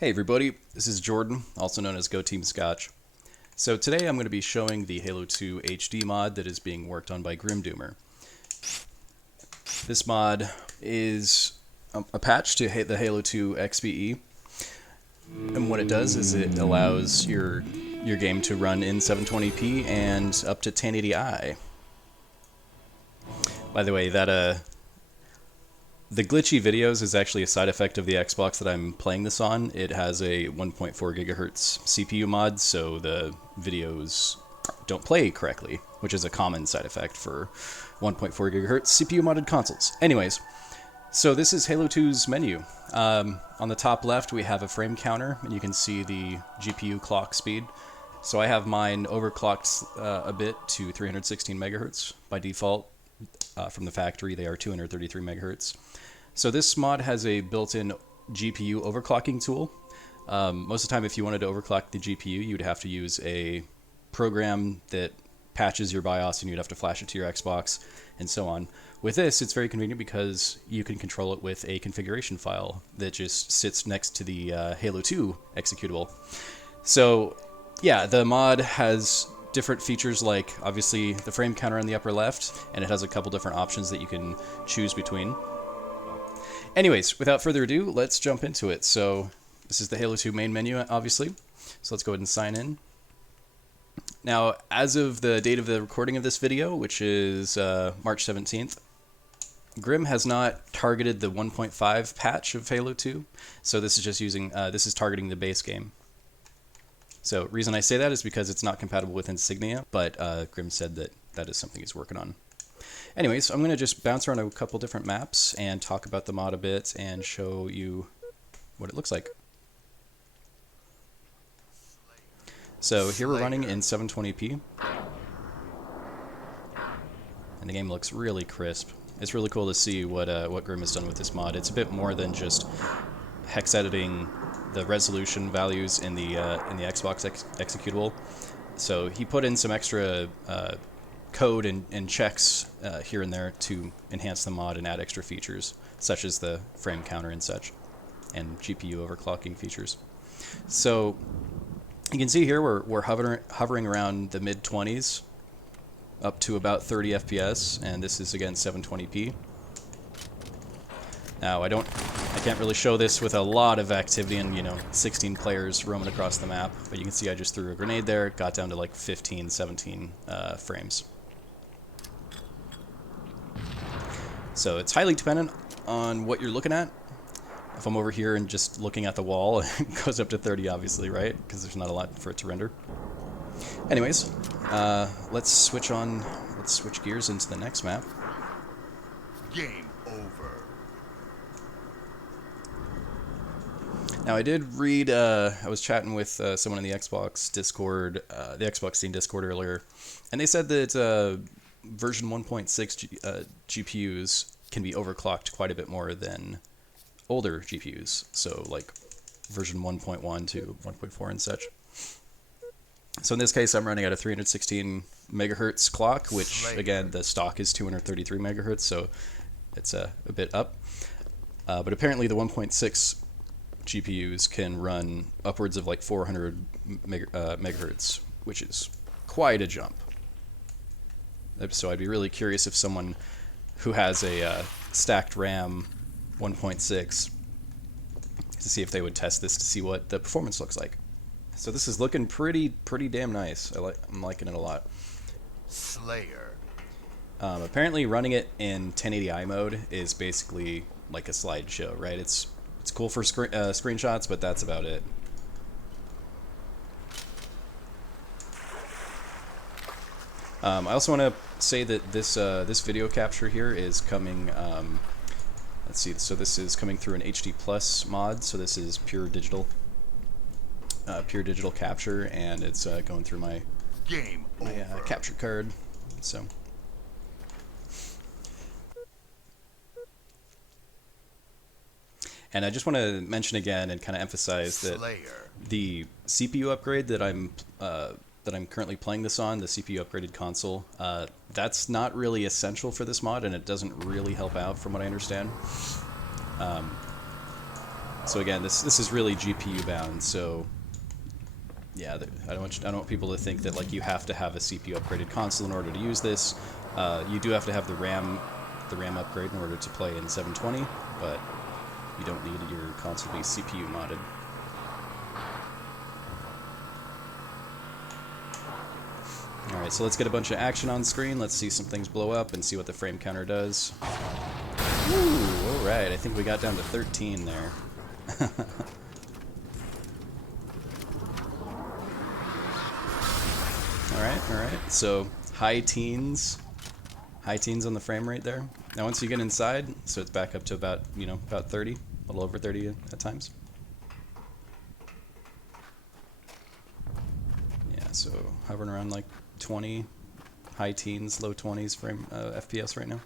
Hey everybody, this is Jordan, also known as Go Team Scotch. So today I'm going to be showing the Halo 2 HD mod that is being worked on by Grimdoomer. This mod is a patch to the Halo 2 XBE, and what it does is it allows your game to run in 720p and up to 1080i. By the way, the glitchy videos is actually a side effect of the Xbox that I'm playing this on. It has a 1.4 gigahertz CPU mod, so the videos don't play correctly, which is a common side effect for 1.4 gigahertz CPU modded consoles. Anyways, so this is Halo 2's menu. On the top left, we have a frame counter, and you can see the GPU clock speed. So I have mine overclocked a bit to 316 megahertz by default. From the factory, they are 233 megahertz. So this mod has a built-in GPU overclocking tool. Most of the time, if you wanted to overclock the GPU, you'd have to use a program that patches your BIOS, and you'd have to flash it to your Xbox, and so on. With this, it's very convenient because you can control it with a configuration file that just sits next to the Halo 2 executable. So, yeah, the mod has different features like, obviously, the frame counter on the upper left, and it has a couple different options that you can choose between. Anyways, without further ado, let's jump into it. So, this is the Halo 2 main menu, obviously. So let's go ahead and sign in. Now, as of the date of the recording of this video, which is March 17th, Grim has not targeted the 1.5 patch of Halo 2, so this is just using, this is targeting the base game. So, reason I say that is because it's not compatible with Insignia, but Grim said that that is something he's working on. Anyways, I'm going to just bounce around a couple different maps and talk about the mod a bit and show you what it looks like. So here we're running in 720p, and the game looks really crisp. It's really cool to see what Grim has done with this mod. It's a bit more than just hex editing the resolution values in the Xbox executable. So he put in some extra code and checks here and there to enhance the mod and add extra features, such as the frame counter and such, and GPU overclocking features. So you can see here we're hovering around the mid-20s, up to about 30 FPS, and this is again 720p. Now I can't really show this with a lot of activity and 16 players roaming across the map, but you can see I just threw a grenade there. It got down to like 15, 17 frames. So it's highly dependent on what you're looking at. If I'm over here and just looking at the wall, it goes up to 30, obviously, right? Because there's not a lot for it to render. Anyways, let's switch gears into the next map. Game over. Now, I did read, I was chatting with someone in the Xbox Discord, the Xbox Scene Discord earlier, and they said that version 1.6 GPUs can be overclocked quite a bit more than older GPUs, so like version 1.1 to 1.4 and such. So in this case, I'm running at a 316 megahertz clock, which again, the stock is 233 megahertz, so it's a bit up. But apparently the 1.6 GPUs can run upwards of like 400 megahertz, which is quite a jump. So I'd be really curious if someone who has a stacked RAM 1.6 to see if they would test this to see what the performance looks like. So this is looking pretty damn nice. I'm liking it a lot. Slayer. Apparently running it in 1080i mode is basically like a slideshow, right? It's cool for screenshots, but that's about it. I also want to say that this video capture here is coming. Let's see. So this is coming through an HD Plus mod. So this is pure digital capture, and it's going through my capture card. So. And I just want to mention again and kind of emphasize that the CPU upgrade that I'm currently playing this on, the CPU upgraded console, that's not really essential for this mod, and it doesn't really help out from what I understand. So again, this is really GPU bound. So yeah, I don't want people to think that like you have to have a CPU upgraded console in order to use this. You do have to have the RAM upgrade in order to play in 720, but you don't need your console to be CPU modded. Alright, so let's get a bunch of action on screen. Let's see some things blow up and see what the frame counter does. Ooh, alright, I think we got down to 13 there. Alright, so high teens on the frame rate there. Now once you get inside, so it's back up to about, about 30, a little over 30 at times. Yeah, so hovering around like 20, high teens, low 20s frame FPS right now.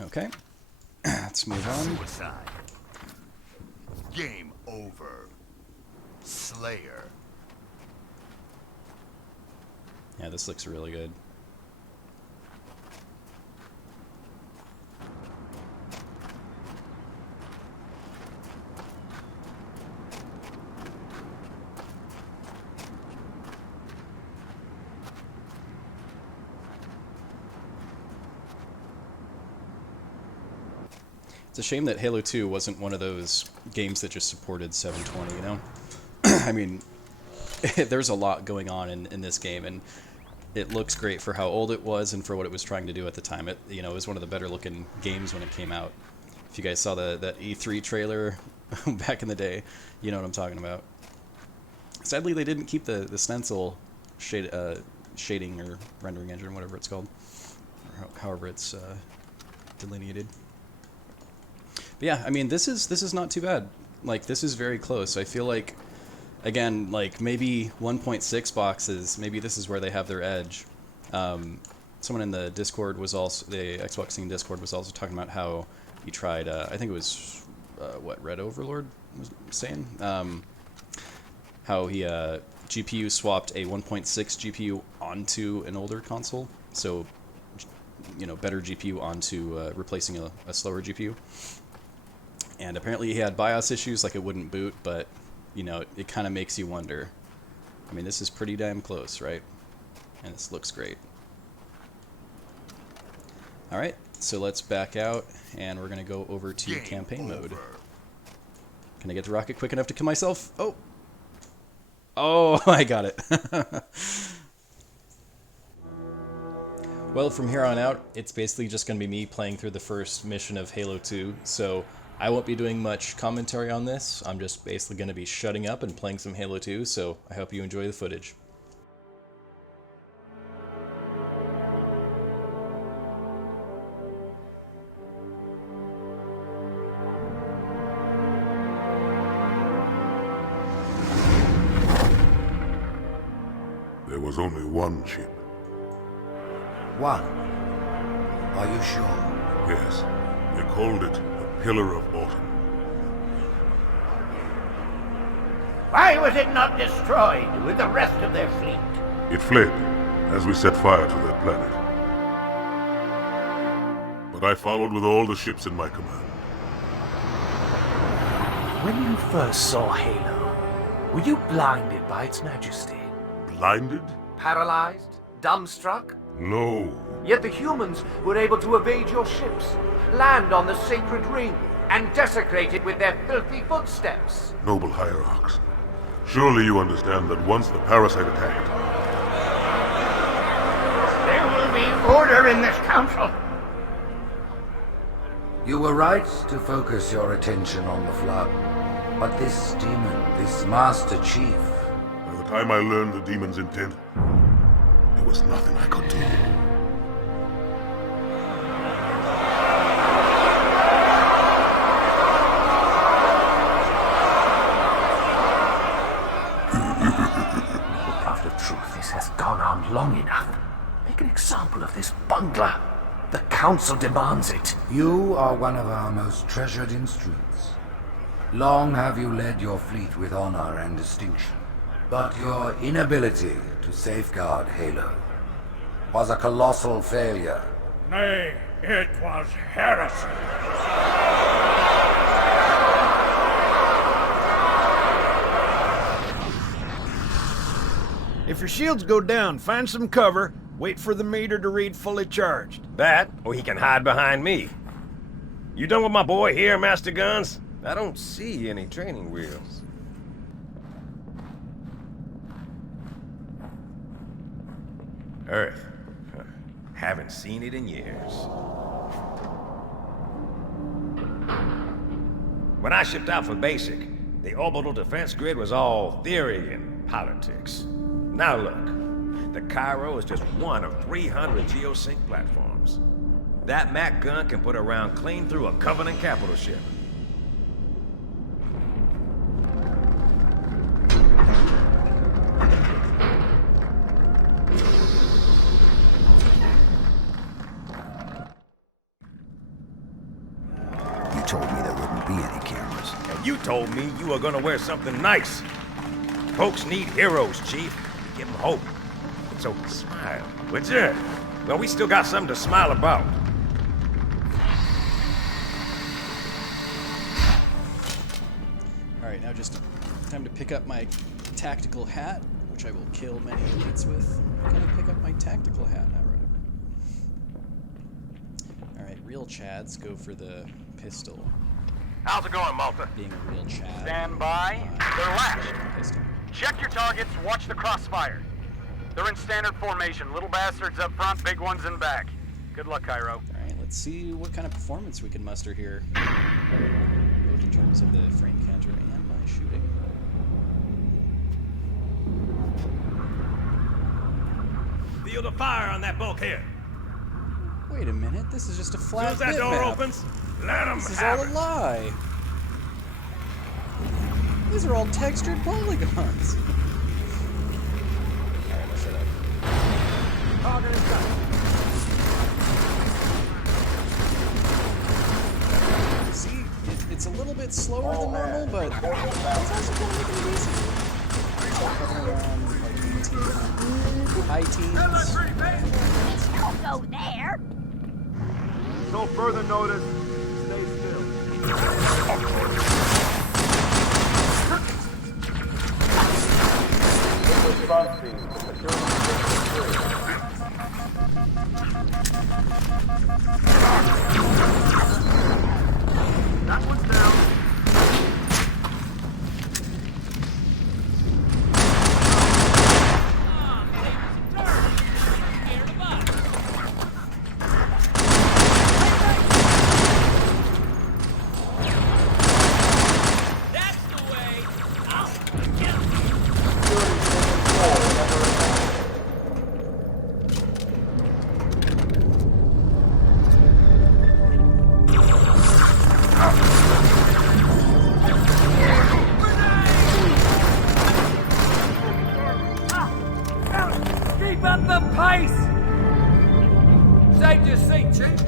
Okay, let's move on. Suicide. Game over. Slayer. Yeah, this looks really good. It's a shame that Halo 2 wasn't one of those games that just supported 720, you know? I mean, there's a lot going on in this game, and it looks great for how old it was and for what it was trying to do at the time. It was one of the better looking games when it came out. If you guys saw that E3 trailer back in the day, you know what I'm talking about. Sadly, they didn't keep the stencil shading or rendering engine, whatever it's called, or however it's delineated. But yeah, I mean, this is not too bad. Like, this is very close. I feel like, again, like maybe 1.6 boxes, maybe this is where they have their edge. Someone in the Discord was also, the Xbox Scene Discord was also talking about how he tried, I think it was, Red Overlord was saying? How he GPU swapped a 1.6 GPU onto an older console. So, better GPU onto replacing a slower GPU. And apparently he had BIOS issues, like it wouldn't boot, but, it kind of makes you wonder. I mean, this is pretty damn close, right? And this looks great. Alright, so let's back out, and we're going to go over to campaign mode. Can I get the rocket quick enough to kill myself? Oh! Oh, I got it. Well, from here on out, it's basically just going to be me playing through the first mission of Halo 2, so I won't be doing much commentary on this. I'm just basically going to be shutting up and playing some Halo 2, so I hope you enjoy the footage. There was only one ship. One? Are you sure? Yes. They called it the Pillar of Autumn. Why was it not destroyed with the rest of their fleet? It fled as we set fire to their planet. But I followed with all the ships in my command. When you first saw Halo, were you blinded by its majesty? Blinded? Paralyzed? Dumbstruck? No. Yet the humans were able to evade your ships, land on the sacred ring, and desecrate it with their filthy footsteps. Noble hierarchs, surely you understand that once the parasite attacked... There will be order in this council. You were right to focus your attention on the Flood. But this demon, this Master Chief... By the time I learned the demon's intent, there was nothing I could do. After truth, this has gone on long enough. Make an example of this bungler. The council demands it. You are one of our most treasured instruments. Long have you led your fleet with honor and distinction. But your inability to safeguard Halo was a colossal failure. Nay, it was heresy. If your shields go down, find some cover, wait for the meter to read fully charged. That, or he can hide behind me. You done with my boy here, Master Guns? I don't see any training wheels. Earth. Huh. Haven't seen it in years. When I shipped out for basic, the orbital defense grid was all theory and politics. Now look, the Cairo is just one of 300 geosync platforms. That Mac gun can put a round clean through a Covenant capital ship. You told me there wouldn't be any cameras. And you told me you were gonna wear something nice. Folks need heroes, Chief. Give them hope. So smile, would you? Well, we still got something to smile about. Alright, now just time to pick up my tactical hat, which I will kill many elites with. I'm gonna pick up my tactical hat now, right? Alright, real chads go for the pistol. How's it going, Malta? Being a real chad. Stand by. They're lashed. Pistol. Check your targets, watch the crossfire. They're in standard formation. Little bastards up front, big ones in back. Good luck, Cairo. Alright, let's see what kind of performance we can muster here. Both in terms of the frame counter and my shooting. Field of fire on that bulkhead. Wait a minute, this is just a flat As soon as that door bitmap. opens, let them This is have all a lie. These are all textured polygons. Alright, I'll shut up. See, it's a little bit slower than normal, but it's also kind of making it easy. Hovering around like 18, high teens. Don't go there! No further notice. Stay still. That one's down. Keep up the pace! Saved your seat, Chief.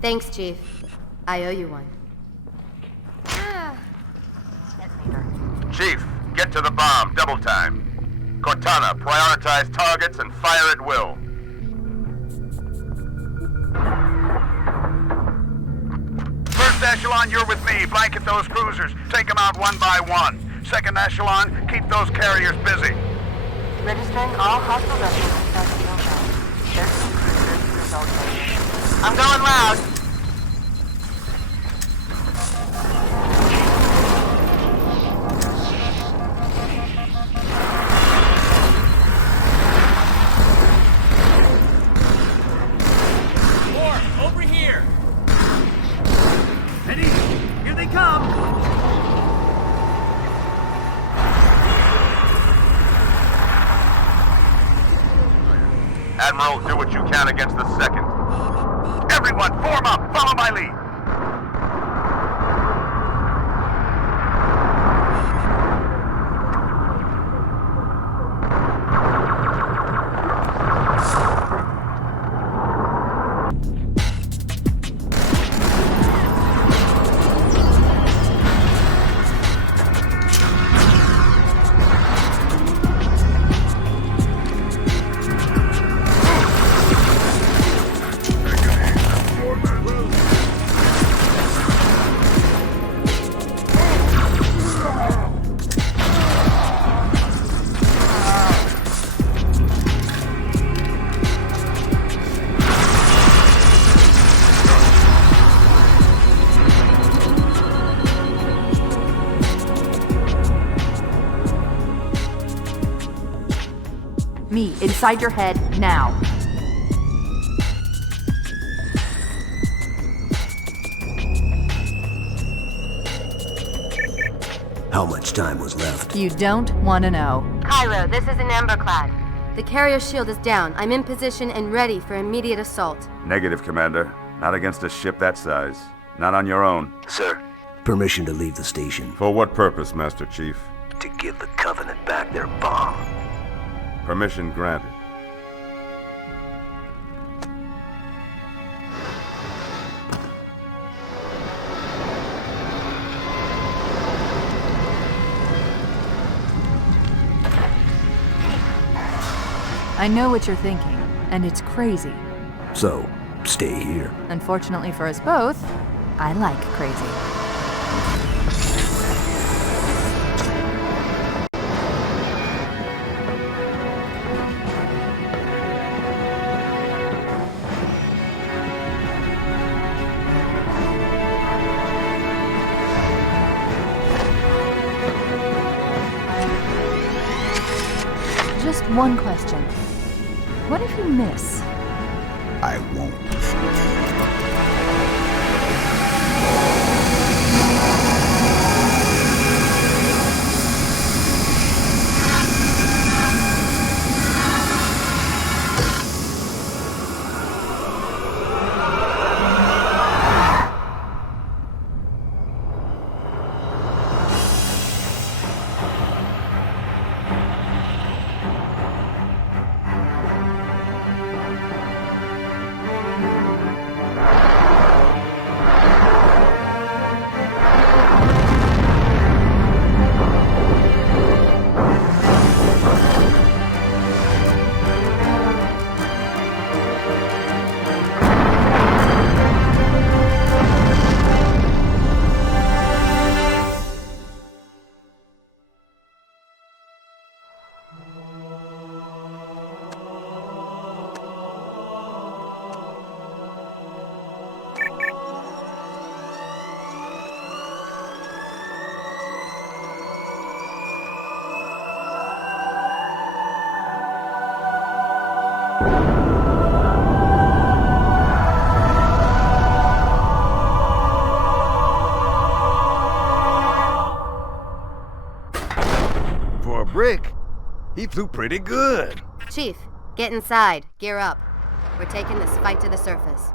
Thanks, Chief. I owe you one. Chief, get to the bomb. Double time. Cortana, prioritize targets and fire at will. First echelon, you're with me. Blanket those cruisers. Take them out one by one. Second echelon, keep those carriers busy. Registering all hostile vessels in Celestial Belt. 13 cruisers resulting. I'm going loud. More! Over here! Ready? Here they come! Admiral, do what you can against the second. Everyone, form up! Follow my lead! Me, inside your head, now. How much time was left? You don't want to know. Cairo, this is an Emberclad. The carrier shield is down. I'm in position and ready for immediate assault. Negative, Commander. Not against a ship that size. Not on your own. Sir, permission to leave the station. For what purpose, Master Chief? To give the Covenant back their bomb. Permission granted. I know what you're thinking, and it's crazy. So, stay here. Unfortunately for us both, I like crazy. Just one question. What if you miss? I won't. For a brick, he flew pretty good. Chief, get inside. Gear up. We're taking this fight to the surface.